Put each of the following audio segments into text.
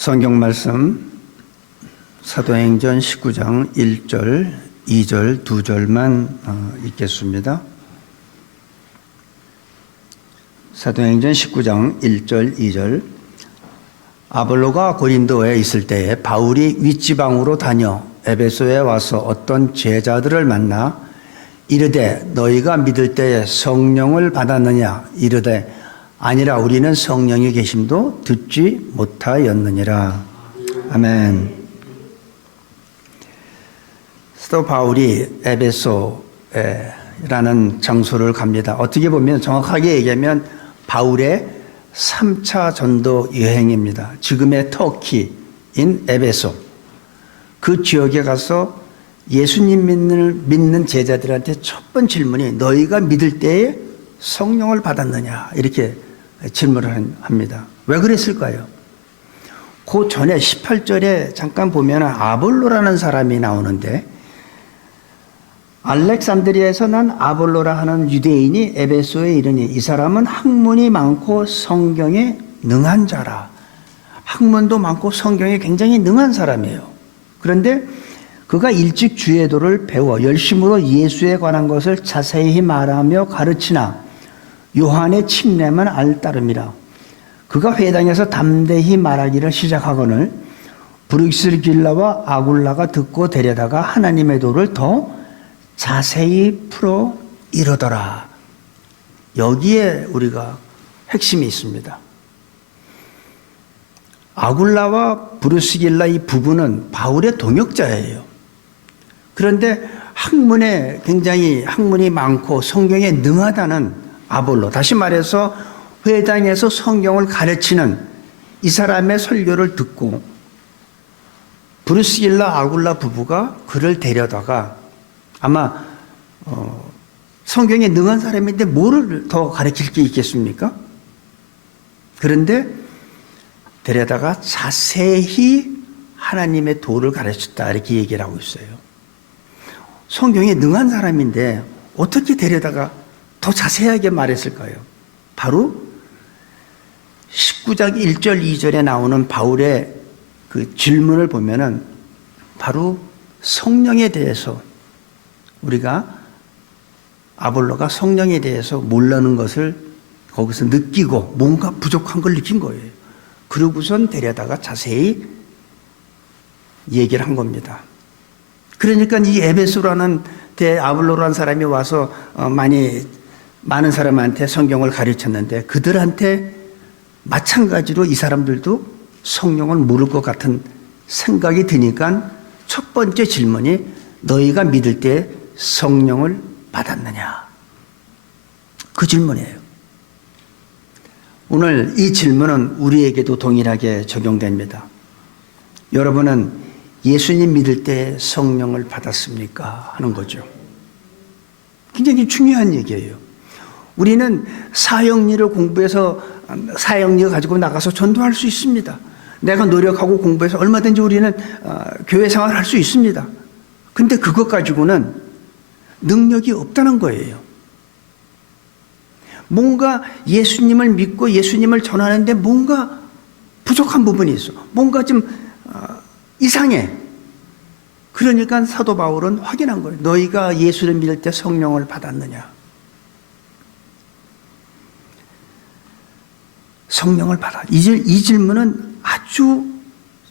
성경 말씀 사도행전 19장 1절, 2절, 2절만 읽겠습니다. 사도행전 19장 1절, 2절. 아볼로가 고린도에 있을 때에 바울이 윗지방으로 다녀 에베소에 와서 어떤 제자들을 만나 이르되 너희가 믿을 때에 성령을 받았느냐 이르되 아니라 우리는 성령의 계심도 듣지 못하였느니라. 아멘. 사도 바울이 에베소라는 장소를 갑니다. 어떻게 보면 정확하게 얘기하면 바울의 3차 전도 여행입니다. 지금의 터키인 에베소. 그 지역에 가서 예수님 믿는 제자들한테 첫 번째 질문이 너희가 믿을 때에 성령을 받았느냐 이렇게 질문을 합니다. 왜 그랬을까요? 그 전에 18절에 잠깐 보면 아볼로라는 사람이 나오는데 알렉산드리아에서 난 아볼로라 하는 유대인이 에베소에 이르니 이 사람은 학문이 많고 성경에 능한 자라. 학문도 많고 성경에 굉장히 능한 사람이에요. 그런데 그가 일찍 주의 도를 배워 열심으로 예수에 관한 것을 자세히 말하며 가르치나 요한의 침례만 알 따름이라. 그가 회당에서 담대히 말하기를 시작하거늘 브룩실길라와 아굴라가 듣고 데려다가 하나님의 도를 더 자세히 풀어 이르더라. 여기에 우리가 핵심이 있습니다. 아굴라와 브루스길라 이 부부는 바울의 동역자예요. 그런데 굉장히 학문이 많고 성경에 능하다는 아볼로, 다시 말해서 회당에서 성경을 가르치는 이 사람의 설교를 듣고 브루스길라 아굴라 부부가 그를 데려다가 아마 성경에 능한 사람인데 뭐를 더 가르칠 게 있겠습니까? 그런데 데려다가 자세히 하나님의 도를 가르쳤다 이렇게 얘기를 하고 있어요. 성경에 능한 사람인데 어떻게 데려다가 더 자세하게 말했을까요? 바로 19장 1절 2절에 나오는 바울의 그 질문을 보면은 바로 성령에 대해서 우리가 아볼로가 성령에 대해서 모르는 것을 거기서 느끼고 뭔가 부족한 걸 느낀 거예요. 그러고선 데려다가 자세히 얘기를 한 겁니다. 그러니까 이 에베소라는 데 아볼로라는 사람이 와서 많은 사람한테 성경을 가르쳤는데 그들한테 마찬가지로 이 사람들도 성령을 모를 것 같은 생각이 드니까 첫 번째 질문이 너희가 믿을 때 성령을 받았느냐? 그 질문이에요. 오늘 이 질문은 우리에게도 동일하게 적용됩니다. 여러분은 예수님 믿을 때 성령을 받았습니까? 하는 거죠. 굉장히 중요한 얘기예요. 우리는 사역일을 공부해서 사역일 가지고 나가서 전도할 수 있습니다. 내가 노력하고 공부해서 얼마든지 우리는 교회 생활을 할 수 있습니다. 근데 그것 가지고는 능력이 없다는 거예요. 뭔가 예수님을 믿고 예수님을 전하는데 뭔가 부족한 부분이 있어. 뭔가 좀 이상해. 그러니까 사도 바울은 확인한 거예요. 너희가 예수를 믿을 때 성령을 받았느냐? 성령을 받아. 이 질문은 아주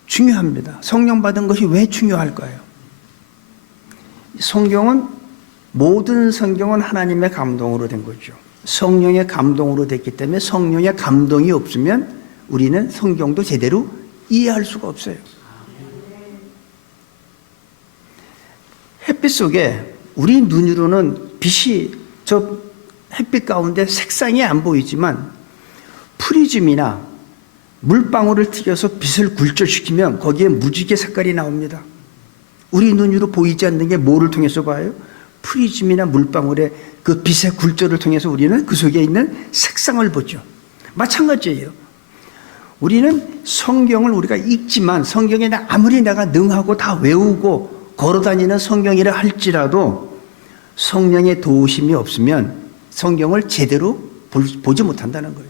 중요합니다. 성령 받은 것이 왜 중요할까요? 모든 성경은 하나님의 감동으로 된 거죠. 성령의 감동으로 됐기 때문에 성령의 감동이 없으면 우리는 성경도 제대로 이해할 수가 없어요. 햇빛 속에 우리 눈으로는 빛이 저 햇빛 가운데 색상이 안 보이지만 프리즘이나 물방울을 튀겨서 빛을 굴절시키면 거기에 무지개 색깔이 나옵니다. 우리 눈으로 보이지 않는 게 뭐를 통해서 봐요? 프리즘이나 물방울의 그 빛의 굴절을 통해서 우리는 그 속에 있는 색상을 보죠. 마찬가지예요. 우리는 성경을 우리가 읽지만 성경에 아무리 내가 능하고 다 외우고 걸어다니는 성경이라 할지라도 성령의 도우심이 없으면 성경을 제대로 보지 못한다는 거예요.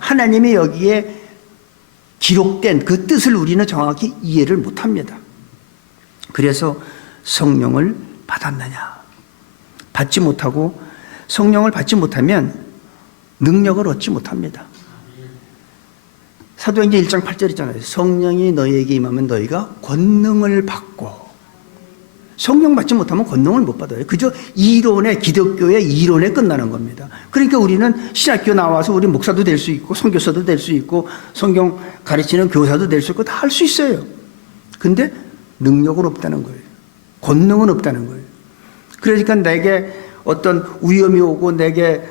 하나님이 여기에 기록된 그 뜻을 우리는 정확히 이해를 못합니다. 그래서 성령을 받았느냐? 받지 못하고 성령을 받지 못하면 능력을 얻지 못합니다. 사도행전 1장 8절이잖아요. 성령이 너희에게 임하면 너희가 권능을 받고. 성령 받지 못하면 권능을 못 받아요. 그저 이론에, 기독교의 이론에 끝나는 겁니다. 그러니까 우리는 신학교 나와서 우리 목사도 될 수 있고 선교사도 될 수 있고 성경 가르치는 교사도 될 수 있고 다 할 수 있어요. 근데 능력은 없다는 거예요. 권능은 없다는 거예요. 그러니까 내게 어떤 위험이 오고 내게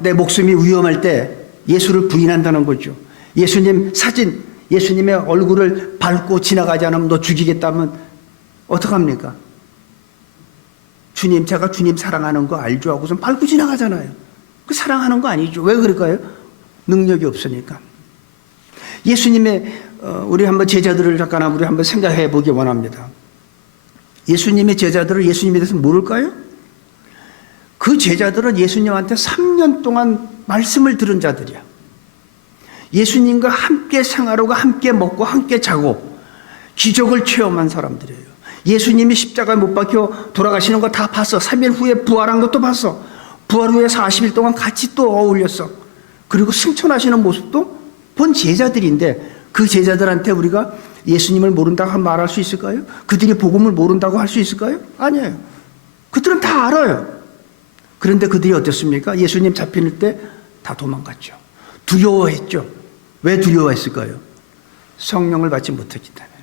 내 목숨이 위험할 때 예수를 부인한다는 거죠. 예수님 사진, 예수님의 얼굴을 밟고 지나가지 않으면 너 죽이겠다면 어떡합니까? 주님, 제가 주님 사랑하는 거 알죠? 하고서 밟고 지나가잖아요. 그 사랑하는 거 아니죠. 왜 그럴까요? 능력이 없으니까. 예수님의 우리 한번 제자들을 잠깐 우리 한번 생각해 보기 원합니다. 예수님의 제자들을 예수님에 대해서 모를까요? 그 제자들은 예수님한테 3년 동안 말씀을 들은 자들이야. 예수님과 함께 생활하고 함께 먹고 함께 자고 기적을 체험한 사람들이에요. 예수님이 십자가에 못 박혀 돌아가시는 거 다 봤어. 3일 후에 부활한 것도 봤어. 부활 후에 40일 동안 같이 또 어울렸어. 그리고 승천하시는 모습도 본 제자들인데 그 제자들한테 우리가 예수님을 모른다고 말할 수 있을까요? 그들이 복음을 모른다고 할 수 있을까요? 아니에요. 그들은 다 알아요. 그런데 그들이 어땠습니까? 예수님 잡힐 때 다 도망갔죠. 두려워했죠. 왜 두려워했을까요? 성령을 받지 못했기 때문에.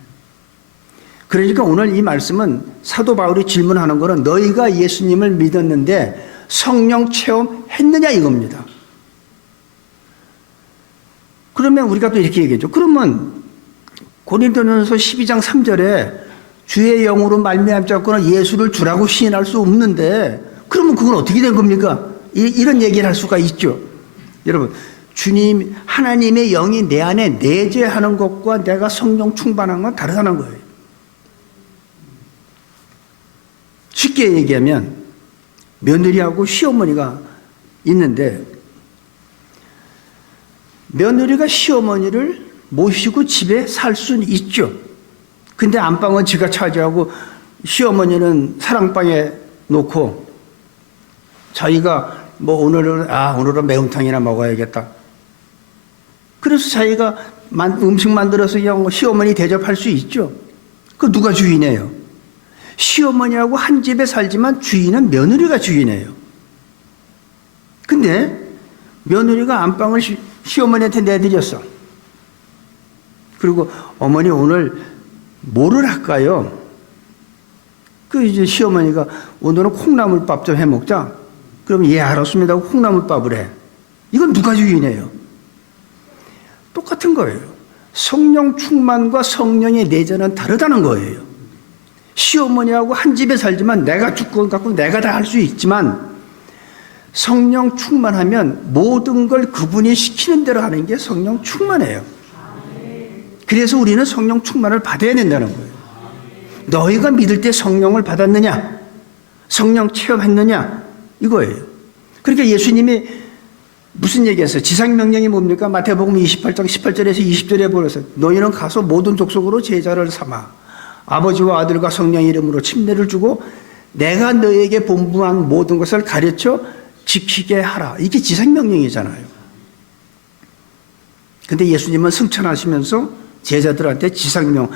그러니까 오늘 이 말씀은 사도 바울이 질문하는 것은 너희가 예수님을 믿었는데 성령 체험했느냐 이겁니다. 그러면 우리가 또 이렇게 얘기했죠. 그러면 고린도전서 12장 3절에 주의 영으로 말미암지 않고는 예수를 주라고 시인할 수 없는데 그러면 그건 어떻게 된 겁니까? 이런 얘기를 할 수가 있죠. 여러분, 주님, 하나님의 영이 내 안에 내재하는 것과 내가 성령 충만한 건 다르다는 거예요. 쉽게 얘기하면 며느리하고 시어머니가 있는데 며느리가 시어머니를 모시고 집에 살 수는 있죠. 근데 안방은 지가 차지하고 시어머니는 사랑방에 놓고 자기가 뭐 오늘은 매운탕이나 먹어야겠다. 그래서 자기가 음식 만들어서 그냥 시어머니 대접할 수 있죠. 그 누가 주인이에요? 시어머니하고 한 집에 살지만 주인은 며느리가 주인이에요. 근데 며느리가 안방을 시어머니한테 내드렸어. 그리고 어머니 오늘 뭐를 할까요? 그 이제 시어머니가 오늘은 콩나물밥 좀 해 먹자. 그럼 예 알았습니다 하고 콩나물밥을 해. 이건 누가 주인이에요? 똑같은 거예요. 성령 충만과 성령의 내재는 다르다는 거예요. 시어머니하고 한 집에 살지만 내가 주권 갖고 내가 다 할 수 있지만 성령 충만하면 모든 걸 그분이 시키는 대로 하는 게 성령 충만해요. 그래서 우리는 성령 충만을 받아야 된다는 거예요. 너희가 믿을 때 성령을 받았느냐? 성령 체험했느냐? 이거예요. 그러니까 예수님이 무슨 얘기했어요? 지상명령이 뭡니까? 마태복음 28장 18절에서 20절에 보면서 너희는 가서 모든 족속으로 제자를 삼아 아버지와 아들과 성령 이름으로 침례를 주고 내가 너희에게 분부한 모든 것을 가르쳐 지키게 하라. 이게 지상명령이잖아요. 근데 예수님은 승천하시면서 제자들한테 지상명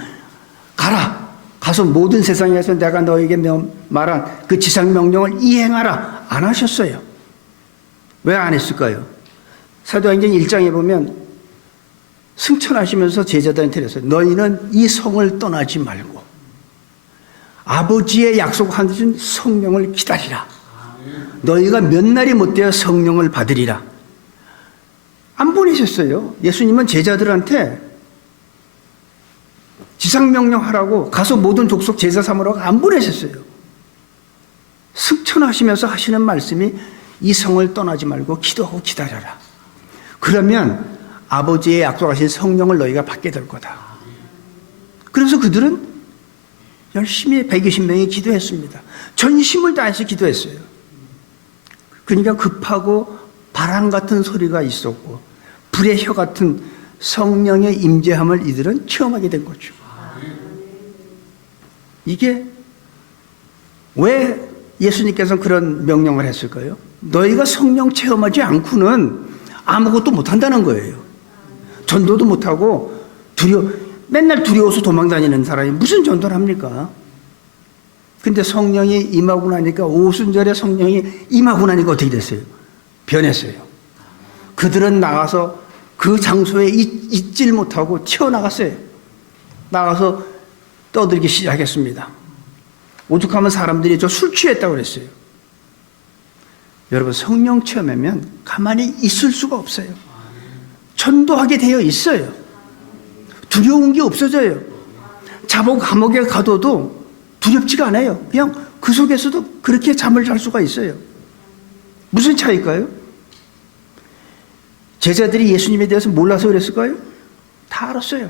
가라. 가서 모든 세상에서 내가 너에게 말한 그 지상명령을 이행하라. 안 하셨어요. 왜 안 했을까요? 사도행전 1장에 보면 승천하시면서 제자들한테 그랬어요. 너희는 이 성을 떠나지 말고 아버지의 약속하신 성령을 기다리라. 너희가 몇 날이 못되어 성령을 받으리라. 안 보내셨어요. 예수님은 제자들한테 지상명령 하라고 가서 모든 족속 제자 삼으라고 안 보내셨어요. 승천하시면서 하시는 말씀이 이 성을 떠나지 말고 기도하고 기다려라. 그러면 아버지의 약속하신 성령을 너희가 받게 될 거다. 그래서 그들은 열심히 120명이 기도했습니다. 전심을 다해서 기도했어요. 그러니까 급하고 바람 같은 소리가 있었고 불의 혀 같은 성령의 임재함을 이들은 체험하게 된 거죠. 이게 왜 예수님께서는 그런 명령을 했을까요? 너희가 성령 체험하지 않고는 아무것도 못한다는 거예요. 전도도 못하고 맨날 두려워서 도망다니는 사람이 무슨 전도를 합니까? 근데 성령이 임하고 나니까 오순절에 성령이 임하고 나니까 어떻게 됐어요? 변했어요. 그들은 나가서 그 장소에 있질 못하고 튀어나갔어요. 나가서 떠들기 시작했습니다. 오죽하면 사람들이 저 술 취했다고 그랬어요. 여러분, 성령 체험하면 가만히 있을 수가 없어요. 전도하게 되어 있어요. 두려운 게 없어져요. 자복 감옥에 가둬도 두렵지가 않아요. 그냥 그 속에서도 그렇게 잠을 잘 수가 있어요. 무슨 차이일까요? 제자들이 예수님에 대해서 몰라서 그랬을까요? 다 알았어요.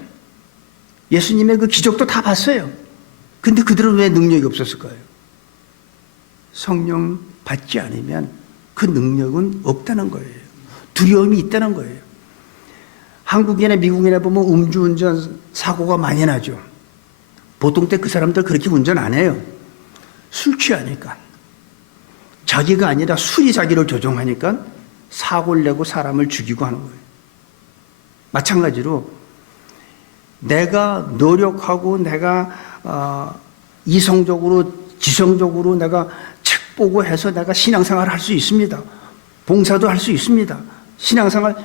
예수님의 그 기적도 다 봤어요. 근데 그들은 왜 능력이 없었을까요? 성령 받지 않으면 그 능력은 없다는 거예요. 두려움이 있다는 거예요. 한국이나 미국이나 보면 음주운전 사고가 많이 나죠. 보통 때 그 사람들 그렇게 운전 안 해요. 술 취하니까. 자기가 아니라 술이 자기를 조종하니까 사고를 내고 사람을 죽이고 하는 거예요. 마찬가지로 내가 노력하고 내가 이성적으로 지성적으로 내가 책 보고 해서 내가 신앙생활을 할 수 있습니다. 봉사도 할 수 있습니다. 신앙생활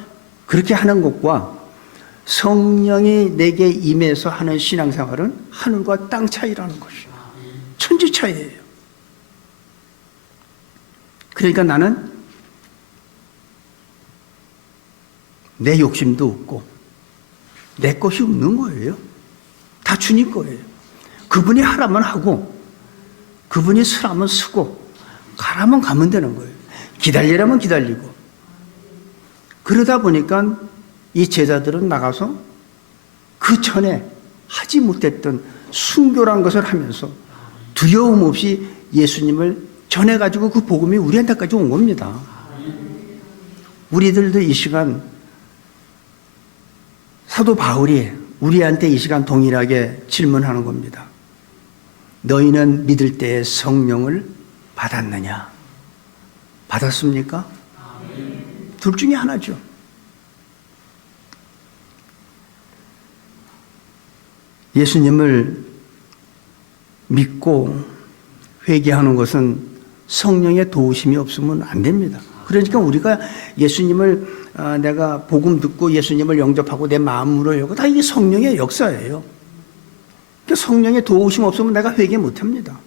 그렇게 하는 것과 성령이 내게 임해서 하는 신앙생활은 하늘과 땅 차이라는 것이에요. 천지 차이예요. 그러니까 나는 내 욕심도 없고 내 것이 없는 거예요. 다 주님 거예요. 그분이 하라면 하고 그분이 쓰라면 쓰고 가라면 가면 되는 거예요. 기다리라면 기다리고. 그러다 보니까 이 제자들은 나가서 그 전에 하지 못했던 순교란 것을 하면서 두려움 없이 예수님을 전해가지고 그 복음이 우리한테까지 온 겁니다. 우리들도 이 시간 사도 바울이 우리한테 이 시간 동일하게 질문하는 겁니다. 너희는 믿을 때에 성령을 받았느냐? 받았습니까? 둘 중에 하나죠. 예수님을 믿고 회개하는 것은 성령의 도우심이 없으면 안 됩니다. 그러니까 우리가 예수님을 내가 복음 듣고 예수님을 영접하고 내 마음으로 열고 다 이게 성령의 역사예요. 그러니까 성령의 도우심 없으면 내가 회개 못합니다.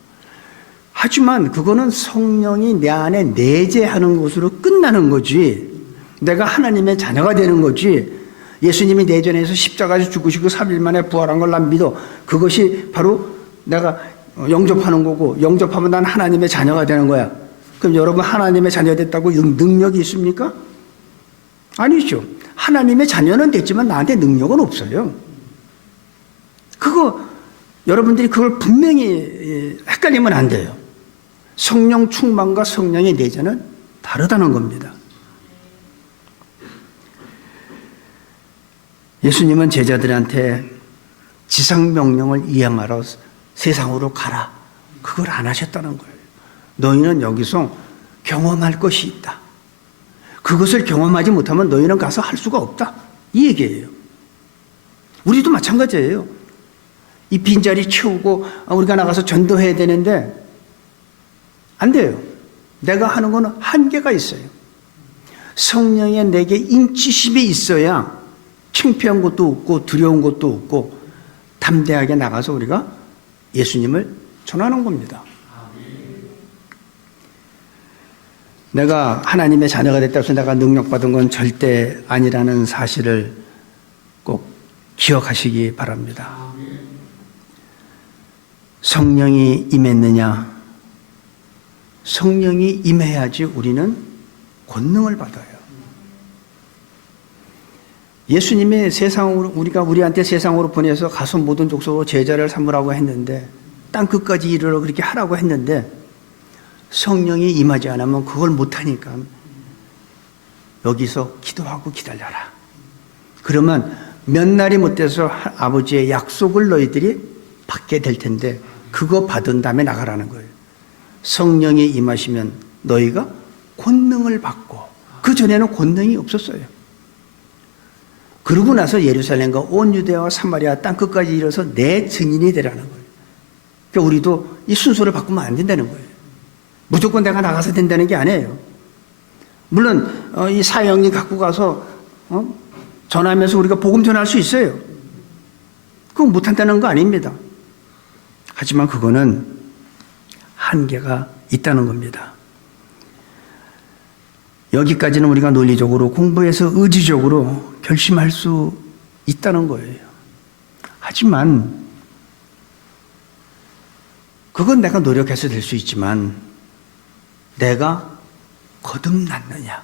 하지만 그거는 성령이 내 안에 내재하는 것으로 끝나는 거지. 내가 하나님의 자녀가 되는 거지. 예수님이 내전에서 십자가에서 죽으시고 3일 만에 부활한 걸 난 믿어. 그것이 바로 내가 영접하는 거고, 영접하면 난 하나님의 자녀가 되는 거야. 그럼 여러분 하나님의 자녀 됐다고 능력이 있습니까? 아니죠. 하나님의 자녀는 됐지만 나한테 능력은 없어요. 여러분들이 그걸 분명히 헷갈리면 안 돼요. 성령 충만과 성령의 내재는 다르다는 겁니다. 예수님은 제자들한테 지상명령을 이행하러 세상으로 가라. 그걸 안 하셨다는 거예요. 너희는 여기서 경험할 것이 있다. 그것을 경험하지 못하면 너희는 가서 할 수가 없다. 이 얘기예요. 우리도 마찬가지예요. 이 빈자리 채우고 우리가 나가서 전도해야 되는데 안 돼요. 내가 하는 거는 한계가 있어요. 성령의 내게 인치심이 있어야 창피한 것도 없고 두려운 것도 없고 담대하게 나가서 우리가 예수님을 전하는 겁니다. 내가 하나님의 자녀가 됐다고 해서 내가 능력받은 건 절대 아니라는 사실을 꼭 기억하시기 바랍니다. 성령이 임했느냐? 성령이 임해야지 우리는 권능을 받아요. 예수님이 세상으로, 우리한테 세상으로 보내서 가서 모든 족속으로 제자를 삼으라고 했는데, 땅 끝까지 이르러 그렇게 하라고 했는데, 성령이 임하지 않으면 그걸 못하니까, 여기서 기도하고 기다려라. 그러면 몇 날이 못 돼서 아버지의 약속을 너희들이 받게 될 텐데 그거 받은 다음에 나가라는 거예요. 성령이 임하시면 너희가 권능을 받고, 그 전에는 권능이 없었어요. 그러고 나서 예루살렘과 온 유대와 사마리아 땅끝까지 이뤄서 내 증인이 되라는 거예요. 그러니까 우리도 이 순서를 바꾸면 안 된다는 거예요. 무조건 내가 나가서 된다는 게 아니에요. 물론 이 사형리 갖고 가서 전하면서 우리가 복음 전할 수 있어요. 그건 못한다는 거 아닙니다. 하지만 그거는 한계가 있다는 겁니다. 여기까지는 우리가 논리적으로 공부해서 의지적으로 결심할 수 있다는 거예요. 하지만 그건 내가 노력해서 될 수 있지만 내가 거듭났느냐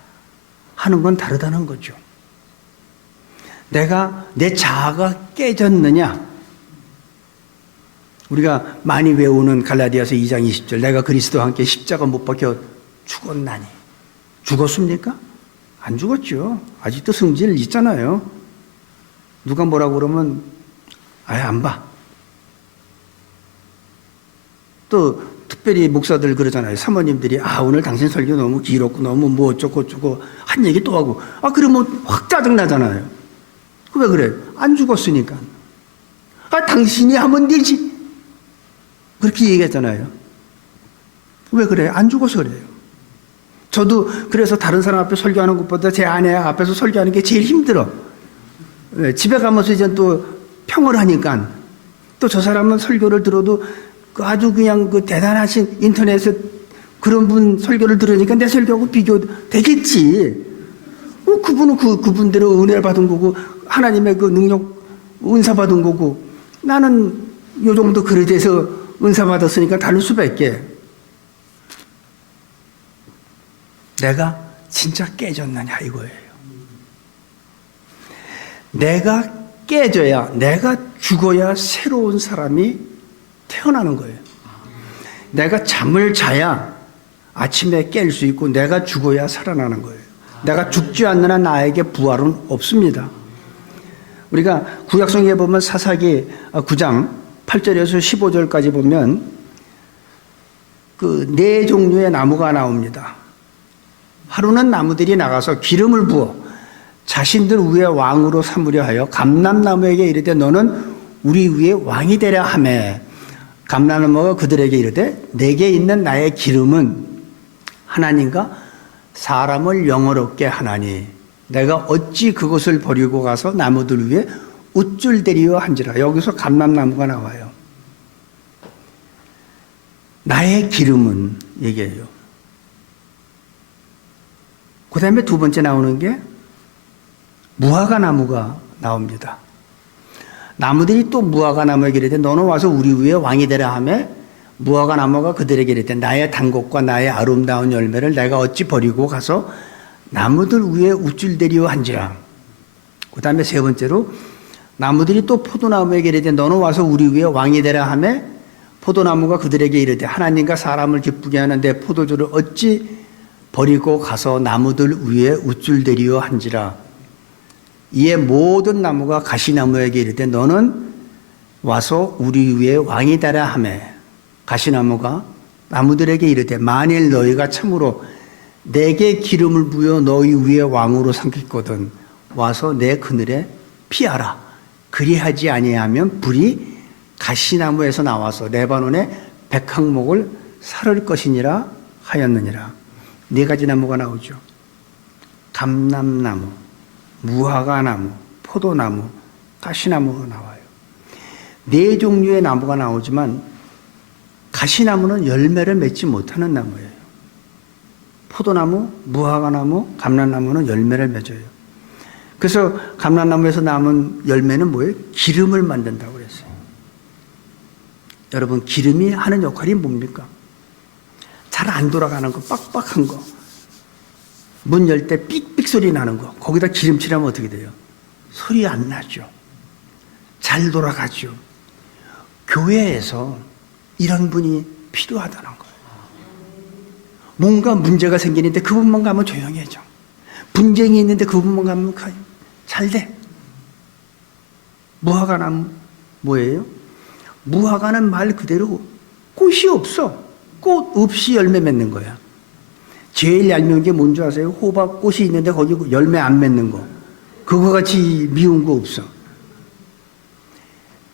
하는 건 다르다는 거죠. 내가 내 자아가 깨졌느냐. 우리가 많이 외우는 갈라디아서 2장 20절, 내가 그리스도와 함께 십자가 못 박혀 죽었나니. 죽었습니까? 안 죽었죠. 아직도 성질 있잖아요. 누가 뭐라고 그러면 아예 안 봐. 또 특별히 목사들 그러잖아요. 사모님들이 오늘 당신 설교 너무 길었고 너무 뭐 어쩌고 저쩌고 한 얘기 또 하고 그러면 확 짜증나잖아요. 왜 그래? 안 죽었으니까. 당신이 하면 되지. 그렇게 얘기했잖아요. 왜 그래? 안 죽어서 그래요. 저도 그래서 다른 사람 앞에 설교하는 것보다 제 아내 앞에서 설교하는 게 제일 힘들어. 집에 가면서 이제 또 평을 하니까 또 저 사람은 설교를 들어도 아주 그냥 그 대단하신 인터넷에 그런 분 설교를 들으니까 내 설교하고 비교되겠지. 그분은 그분대로 은혜를 받은 거고 하나님의 그 능력 은사 받은 거고 나는 요 정도 그릇에 대해서 은사 받았으니까 다를 수밖에. 내가 진짜 깨졌느냐 이거예요. 내가 깨져야, 내가 죽어야 새로운 사람이 태어나는 거예요. 내가 잠을 자야 아침에 깰 수 있고 내가 죽어야 살아나는 거예요. 내가 죽지 않는 한 나에게 부활은 없습니다. 우리가 구약성경에 보면 사사기 9장 8절에서 15절까지 보면 그 네 종류의 나무가 나옵니다. 하루는 나무들이 나가서 기름을 부어 자신들 위에 왕으로 삼으려 하여 감람나무에게 이르되 너는 우리 위에 왕이 되려 하매 감람나무가 그들에게 이르되 내게 있는 나의 기름은 하나님과 사람을 영어롭게 하나니 내가 어찌 그것을 버리고 가서 나무들 위에 우쭐대리어 한지라. 여기서 감람나무가 나와요. 나의 기름은 얘기해요. 그 다음에 두 번째 나오는 게 무화과 나무가 나옵니다. 나무들이 또 무화과 나무에게 이르되 너는 와서 우리 위에 왕이 되라 하매 무화과 나무가 그들에게 이르되 나의 단곡과 나의 아름다운 열매를 내가 어찌 버리고 가서 나무들 위에 우쭐대리어 한지라. 그 다음에 세 번째로 나무들이 또 포도나무에게 이르되 너는 와서 우리 위에 왕이 되라 하매 포도나무가 그들에게 이르되 하나님과 사람을 기쁘게 하는 내 포도주를 어찌 버리고 가서 나무들 위에 우쭐대리어 한지라. 이에 모든 나무가 가시나무에게 이르되 너는 와서 우리 위에 왕이 되라 하매 가시나무가 나무들에게 이르되 만일 너희가 참으로 내게 기름을 부여 너희 위에 왕으로 삼겠거든 와서 내 그늘에 피하라. 그리하지 아니하면 불이 가시나무에서 나와서 레바논의 백항목을 살을 것이니라 하였느니라. 네 가지 나무가 나오죠. 감람나무, 무화과나무, 포도나무, 가시나무가 나와요. 네 종류의 나무가 나오지만 가시나무는 열매를 맺지 못하는 나무예요. 포도나무, 무화과나무, 감람나무는 열매를 맺어요. 그래서 감람나무에서 남은 열매는 뭐예요? 기름을 만든다고 그랬어요. 여러분, 기름이 하는 역할이 뭡니까? 잘 안 돌아가는 거, 빡빡한 거, 문 열 때 삑삑 소리 나는 거, 거기다 기름칠하면 어떻게 돼요? 소리 안 나죠. 잘 돌아가죠. 교회에서 이런 분이 필요하다는 거예요. 뭔가 문제가 생기는데 그분만 가면 조용해져. 분쟁이 있는데 그분만 가면 잘 돼. 무화과 나무 뭐예요? 무화과는 말 그대로 꽃이 없어. 꽃 없이 열매 맺는 거야. 제일 얄미운 게 뭔지 아세요? 호박 꽃이 있는데 거기 열매 안 맺는 거. 그거 같이 미운 거 없어.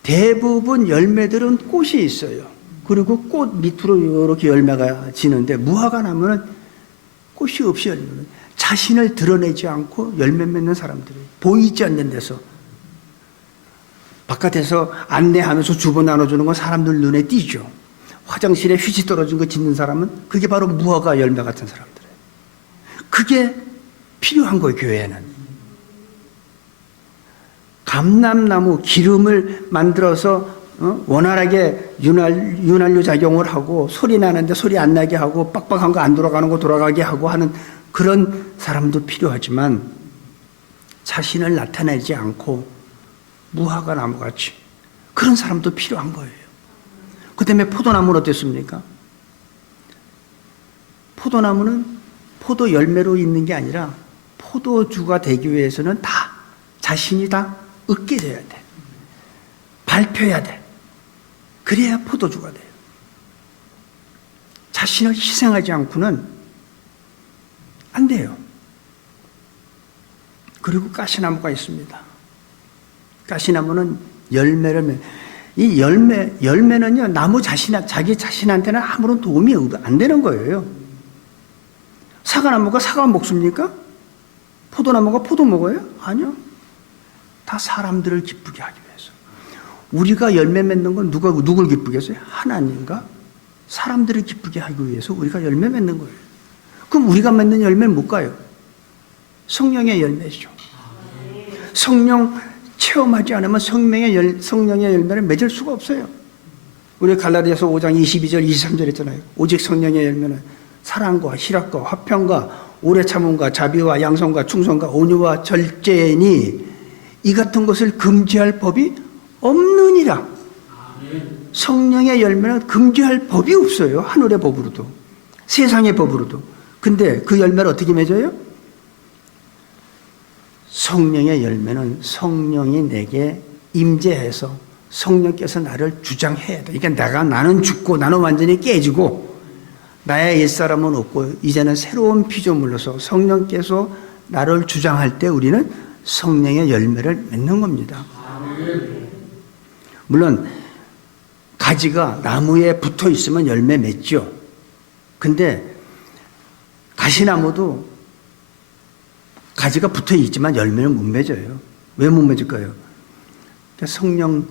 대부분 열매들은 꽃이 있어요. 그리고 꽃 밑으로 이렇게 열매가 지는데 무화과 나무는 꽃이 없이 열매는 자신을 드러내지 않고 열매 맺는 사람들이 보이지 않는 데서 바깥에서 안내하면서 주보 나눠주는 건 사람들 눈에 띄죠. 화장실에 휘지 떨어진 거 짓는 사람은 그게 바로 무화과 열매 같은 사람들이에요. 그게 필요한 거예요, 교회에는. 감람나무 기름을 만들어서 원활하게 윤활유 작용을 하고 소리 나는데 소리 안 나게 하고 빡빡한 거 안 돌아가는 거 돌아가게 하고 하는 그런 사람도 필요하지만 자신을 나타내지 않고 무화과 나무같이 그런 사람도 필요한 거예요. 그 다음에 포도나무는 어땠습니까? 포도나무는 포도 열매로 있는 게 아니라 포도주가 되기 위해서는 다 자신이 다 얻게 돼야 돼. 밟혀야 돼. 그래야 포도주가 돼요. 자신을 희생하지 않고는 안 돼요. 그리고 가시나무가 있습니다. 가시나무는 열매를 이 열매는요, 나무 자기 자신한테는 아무런 도움이 안 되는 거예요. 사과나무가 사과 먹습니까? 포도나무가 포도 먹어요? 아니요. 다 사람들을 기쁘게 하기 위해서. 우리가 열매 맺는 건 누굴 기쁘게 해서요? 하나님과 사람들을 기쁘게 하기 위해서 우리가 열매 맺는 거예요. 그럼 우리가 맺는 열매는 뭘까요? 성령의 열매죠. 성령 체험하지 않으면 성령의 열매를 맺을 수가 없어요. 우리 갈라디아서 5장 22절 23절 했잖아요. 오직 성령의 열매는 사랑과 희락과 화평과 오래 참음과 자비와 양성과 충성과 온유와 절제니 이 같은 것을 금지할 법이 없느니라. 성령의 열매는 금지할 법이 없어요. 하늘의 법으로도 세상의 법으로도. 근데 그 열매를 어떻게 맺어요? 성령의 열매는 성령이 내게 임재해서 성령께서 나를 주장해야 돼. 그러니까 나는 죽고 나는 완전히 깨지고 나의 옛사람은 없고 이제는 새로운 피조물로서 성령께서 나를 주장할 때 우리는 성령의 열매를 맺는 겁니다. 물론 가지가 나무에 붙어 있으면 열매 맺죠. 근데 가시나무도 가지가 붙어 있지만 열매는 못 맺어요. 왜 못 맺을까요? 그러니까 성령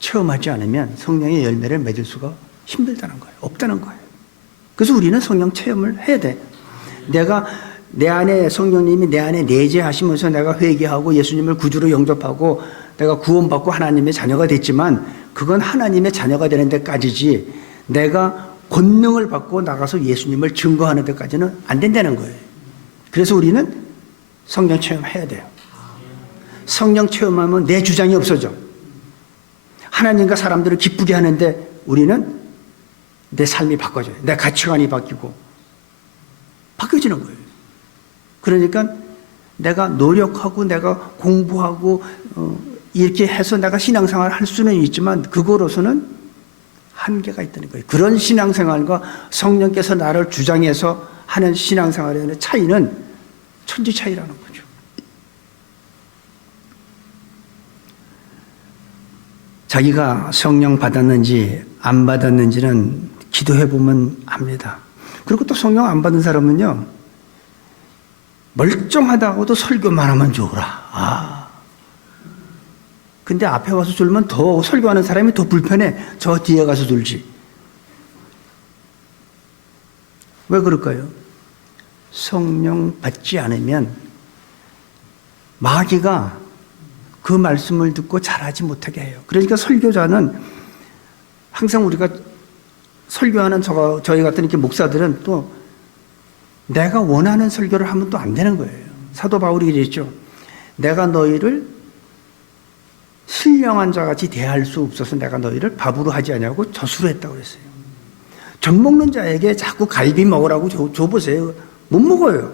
체험하지 않으면 성령의 열매를 맺을 수가 힘들다는 거예요. 없다는 거예요. 그래서 우리는 성령 체험을 해야 돼. 내가 내 안에 성령님이 내 안에 내재하시면서 내가 회개하고 예수님을 구주로 영접하고 내가 구원받고 하나님의 자녀가 됐지만 그건 하나님의 자녀가 되는 데까지지 내가 권능을 받고 나가서 예수님을 증거하는 데까지는 안 된다는 거예요. 그래서 우리는 성령 체험해야 돼요. 성령 체험하면 내 주장이 없어져. 하나님과 사람들을 기쁘게 하는데 우리는 내 삶이 바꿔져요. 내 가치관이 바뀌고 바뀌어지는 거예요. 그러니까 내가 노력하고 내가 공부하고 이렇게 해서 내가 신앙생활을 할 수는 있지만 그거로서는 한계가 있다는 거예요. 그런 신앙생활과 성령께서 나를 주장해서 하는 신앙생활의 차이는 천지 차이라는 거죠. 자기가 성령 받았는지 안 받았는지는 기도해 보면 압니다. 그리고 또 성령 안 받은 사람은요, 멀쩡하다고도 설교만 하면 좋으라. 근데 앞에 와서 졸면 더 설교하는 사람이 더 불편해. 저 뒤에 가서 졸지. 왜 그럴까요? 성령 받지 않으면 마귀가 그 말씀을 듣고 잘하지 못하게 해요. 그러니까 설교자는 항상 우리가 설교하는 저희 같은 이렇게 목사들은 또 내가 원하는 설교를 하면 또 안 되는 거예요. 사도 바울이 그랬죠. 내가 너희를 신령한 자같이 대할 수 없어서 내가 너희를 밥으로 하지 않냐고 젖으로 했다고 그랬어요. 젖 먹는 자에게 자꾸 갈비 먹으라고 줘보세요. 못 먹어요.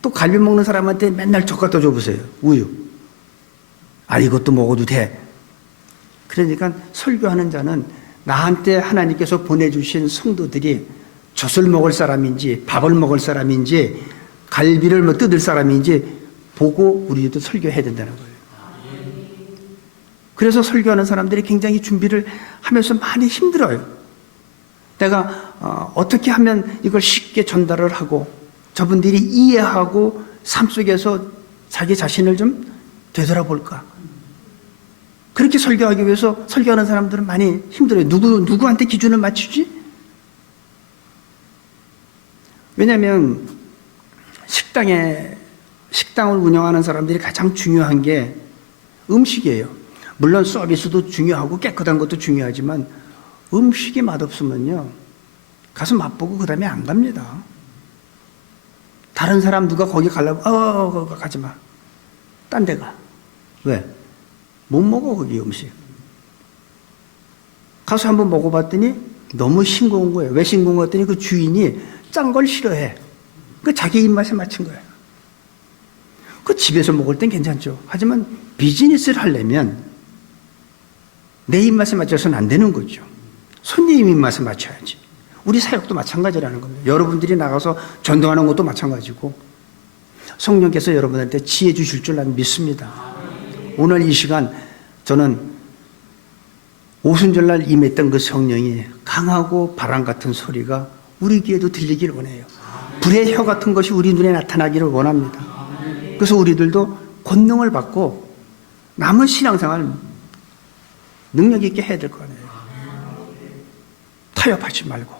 또 갈비 먹는 사람한테 맨날 젖 갖다 줘보세요. 우유. 아, 이것도 먹어도 돼. 그러니까 설교하는 자는 나한테 하나님께서 보내주신 성도들이 젖을 먹을 사람인지 밥을 먹을 사람인지 갈비를 뜯을 사람인지 보고 우리도 설교해야 된다는 거예요. 그래서 설교하는 사람들이 굉장히 준비를 하면서 많이 힘들어요. 내가 어떻게 하면 이걸 쉽게 전달을 하고 저분들이 이해하고 삶 속에서 자기 자신을 좀 되돌아볼까. 그렇게 설교하기 위해서 설교하는 사람들은 많이 힘들어요. 누구한테 기준을 맞추지? 왜냐하면 식당을 운영하는 사람들이 가장 중요한 게 음식이에요. 물론 서비스도 중요하고 깨끗한 것도 중요하지만 음식이 맛없으면요, 가서 맛보고 그 다음에 안 갑니다. 다른 사람 누가 거기 가려고 가지 마. 딴 데 가. 왜? 못 먹어 거기 음식. 가서 한번 먹어봤더니 너무 싱거운 거예요. 왜 싱거운 거 같더니 그 주인이 짠 걸 싫어해. 그 자기 입맛에 맞춘 거예요. 그 집에서 먹을 땐 괜찮죠. 하지만 비즈니스를 하려면 내 입맛에 맞춰서는 안 되는 거죠. 손님 입맛에 맞춰야지. 우리 사역도 마찬가지라는 겁니다. 여러분들이 나가서 전도하는 것도 마찬가지고 성령께서 여러분한테 지혜 주실 줄 나는 믿습니다. 오늘 이 시간 저는 오순절날 임했던 그 성령이 강하고 바람 같은 소리가 우리 귀에도 들리길 원해요. 불의 혀 같은 것이 우리 눈에 나타나기를 원합니다. 그래서 우리들도 권능을 받고 남은 신앙생활 능력 있게 해야 될 거 아니에요. 타협하지 말고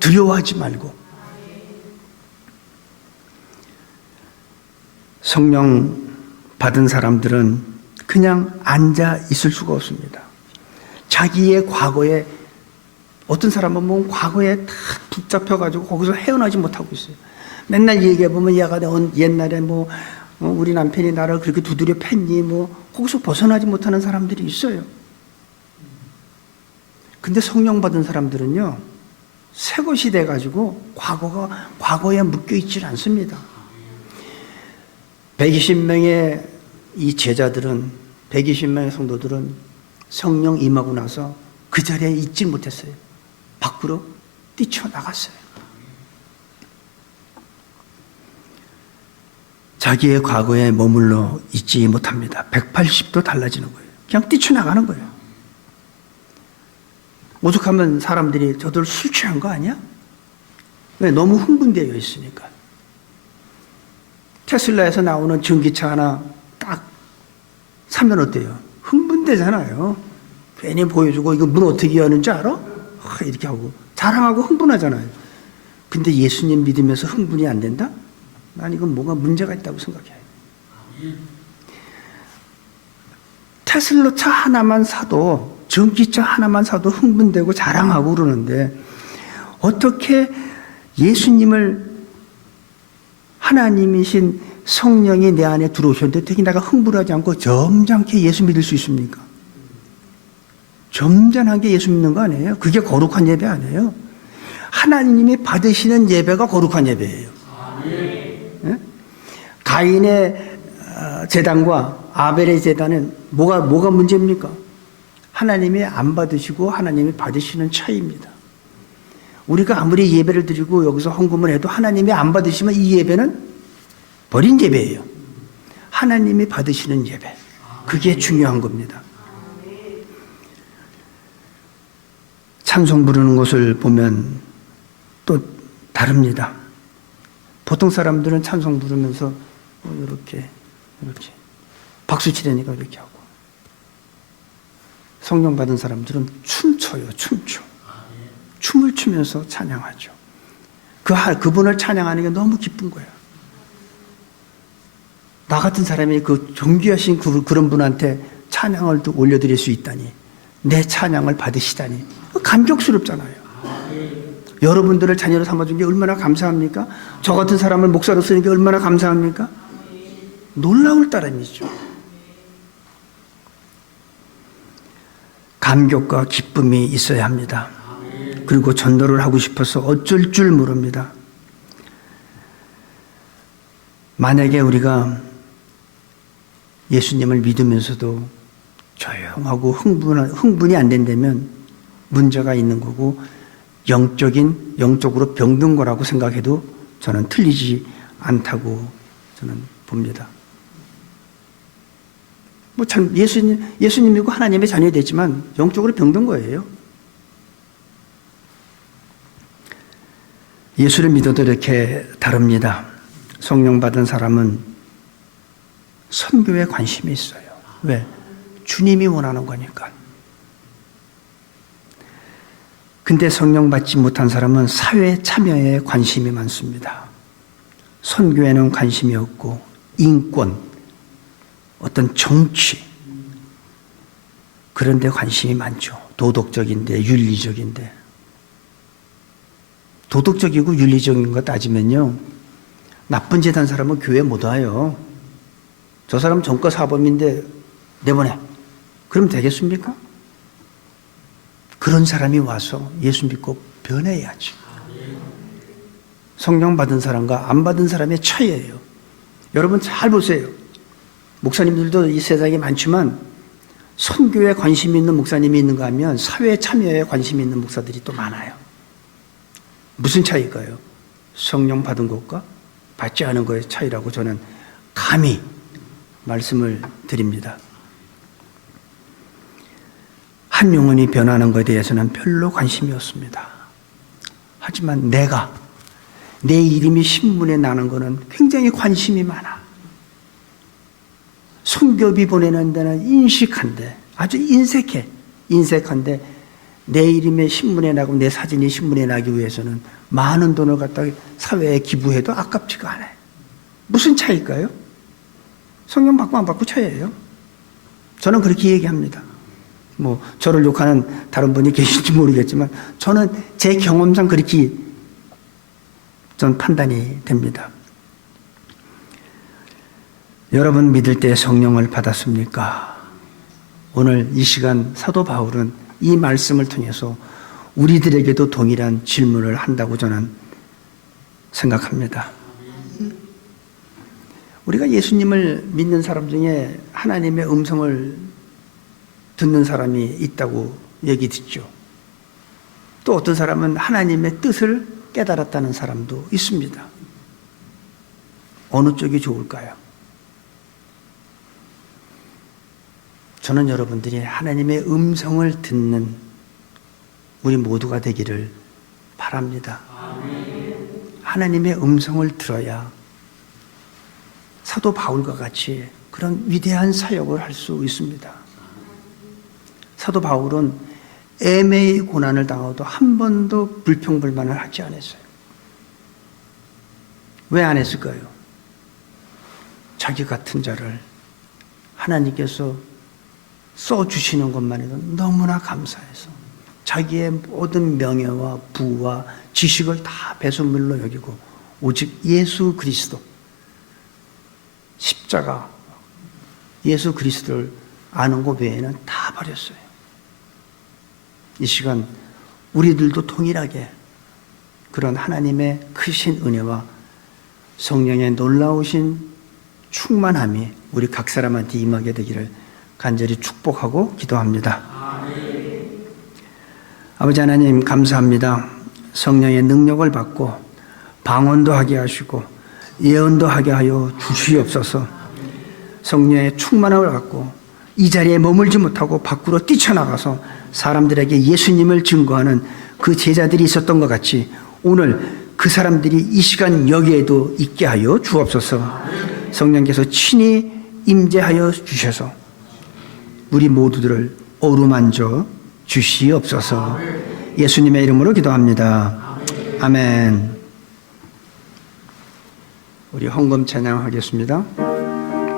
두려워하지 말고. 성령 받은 사람들은 그냥 앉아 있을 수가 없습니다. 자기의 과거에, 어떤 사람은 보면 과거에 다 붙잡혀가지고 거기서 헤어나지 못하고 있어요. 맨날 얘기해보면 얘가 옛날에 우리 남편이 나를 그렇게 두드려 팼니 거기서 벗어나지 못하는 사람들이 있어요. 근데 성령 받은 사람들은요, 새 것이 돼가지고 과거에 묶여있질 않습니다. 120명의 이 제자들은, 120명의 성도들은 성령 임하고 나서 그 자리에 있질 못했어요. 밖으로 뛰쳐나갔어요. 자기의 과거에 머물러 있지 못합니다. 180도 달라지는 거예요. 그냥 뛰쳐나가는 거예요. 오죽하면 사람들이 저들 술 취한 거 아니야? 왜? 너무 흥분되어 있으니까. 테슬라에서 나오는 전기차 하나 딱 사면 어때요? 흥분되잖아요. 괜히 보여주고 이거 문 어떻게 여는지 알아? 이렇게 하고 자랑하고 흥분하잖아요. 근데 예수님 믿으면서 흥분이 안 된다? 난 이건 뭐가 문제가 있다고 생각해요. 테슬라 차 하나만 사도, 전기차 하나만 사도 흥분되고 자랑하고 그러는데 어떻게 예수님을, 하나님이신 성령이 내 안에 들어오셨는데 어떻게 내가 흥분하지 않고 점잖게 예수 믿을 수 있습니까? 점잖하게 예수 믿는 거 아니에요? 그게 거룩한 예배 아니에요? 하나님이 받으시는 예배가 거룩한 예배예요. 네? 가인의 제단과 아벨의 제단은 뭐가 문제입니까? 하나님이 안 받으시고 하나님이 받으시는 차이입니다. 우리가 아무리 예배를 드리고 여기서 헌금을 해도 하나님이 안 받으시면 이 예배는 버린 예배예요. 하나님이 받으시는 예배, 그게 중요한 겁니다. 찬송 부르는 것을 보면 또 다릅니다. 보통 사람들은 찬송 부르면서 이렇게 박수 치려니까 이렇게 하고, 성령 받은 사람들은 춤춰요. 춤을 추면서 찬양하죠. 그분을 찬양하는 게 너무 기쁜 거예요. 나 같은 사람이 그 존귀하신 그런 분한테 찬양을 올려드릴 수 있다니, 내 찬양을 받으시다니 감격스럽잖아요. 여러분들을 자녀로 삼아준 게 얼마나 감사합니까? 저 같은 사람을 목사로 쓰는 게 얼마나 감사합니까? 놀라울 따름이죠. 감격과 기쁨이 있어야 합니다. 그리고 전도를 하고 싶어서 어쩔 줄 모릅니다. 만약에 우리가 예수님을 믿으면서도 조용하고 흥분이 안 된다면 문제가 있는 거고 영적으로 병든 거라고 생각해도 저는 틀리지 않다고 저는 봅니다. 뭐 참 예수님이고 하나님의 자녀되지만 영적으로 병든 거예요. 예수를 믿어도 이렇게 다릅니다. 성령 받은 사람은 선교에 관심이 있어요. 왜? 주님이 원하는 거니까. 근데 성령 받지 못한 사람은 사회 참여에 관심이 많습니다. 선교에는 관심이 없고 인권, 어떤 정치 그런 데 관심이 많죠. 도덕적인데 윤리적인데. 도덕적이고 윤리적인 거 따지면요, 나쁜 짓 한 사람은 교회 못 와요. 저 사람 전과 사범인데 내보내. 그럼 되겠습니까? 그런 사람이 와서 예수 믿고 변해야지. 성령 받은 사람과 안 받은 사람의 차이예요. 여러분 잘 보세요. 목사님들도 이 세상에 많지만 선교에 관심이 있는 목사님이 있는가 하면 사회 참여에 관심이 있는 목사들이 또 많아요. 무슨 차이일까요? 성령 받은 것과 받지 않은 것의 차이라고 저는 감히 말씀을 드립니다. 한 영혼이 변하는 것에 대해서는 별로 관심이 없습니다. 하지만 내 이름이 신문에 나는 것은 굉장히 관심이 많아. 선교비 보내는 데는 인식한데, 아주 인색한데 내 이름의 신문에 나고 내 사진이 신문에 나기 위해서는 많은 돈을 갖다 사회에 기부해도 아깝지가 않아요. 무슨 차이일까요? 성령 받고 안 받고 차이예요. 저는 그렇게 얘기합니다. 뭐 저를 욕하는 다른 분이 계실지 모르겠지만 저는 제 경험상 그렇게 전 판단이 됩니다. 여러분 믿을 때 성령을 받았습니까? 오늘 이 시간 사도 바울은 이 말씀을 통해서 우리들에게도 동일한 질문을 한다고 저는 생각합니다. 우리가 예수님을 믿는 사람 중에 하나님의 음성을 듣는 사람이 있다고 얘기 듣죠. 또 어떤 사람은 하나님의 뜻을 깨달았다는 사람도 있습니다. 어느 쪽이 좋을까요? 저는 여러분들이 하나님의 음성을 듣는 우리 모두가 되기를 바랍니다. 하나님의 음성을 들어야 사도 바울과 같이 그런 위대한 사역을 할 수 있습니다. 사도 바울은 애매히 고난을 당하고도 한 번도 불평불만을 하지 않았어요. 왜 안 했을까요? 자기 같은 자를 하나님께서 써주시는 것만해도 너무나 감사해서 자기의 모든 명예와 부와 지식을 다 배설물로 여기고 오직 예수 그리스도, 십자가, 예수 그리스도를 아는 것 외에는 다 버렸어요. 이 시간 우리들도 동일하게 그런 하나님의 크신 은혜와 성령의 놀라우신 충만함이 우리 각 사람한테 임하게 되기를 간절히 축복하고 기도합니다. 아버지 하나님 감사합니다. 성령의 능력을 받고 방언도 하게 하시고 예언도 하게 하여 주시옵소서. 성령의 충만함을 갖고 이 자리에 머물지 못하고 밖으로 뛰쳐나가서 사람들에게 예수님을 증거하는 그 제자들이 있었던 것 같이 오늘 그 사람들이 이 시간 여기에도 있게 하여 주옵소서. 성령께서 친히 임재하여 주셔서 우리 모두들을 어루만져 주시옵소서. 예수님의 이름으로 기도합니다. 아멘. 우리 헌금 찬양하겠습니다.